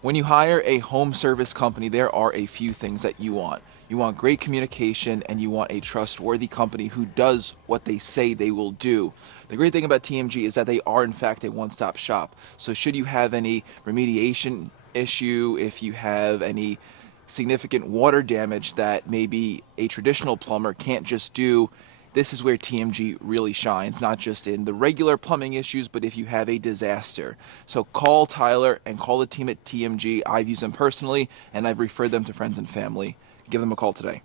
When you hire a home service company, there are a few things that you want. You want great communication and you want a trustworthy company who does what they say they will do. The great thing about TMG is that they are in fact a one-stop shop. So should you have any remediation issue, if you have any significant water damage that maybe a traditional plumber can't just do, this is where TMG really shines, not just in the regular plumbing issues, but if you have a disaster. So call Tyler and call the team at TMG. I've used them personally, and I've referred them to friends and family. Give them a call today.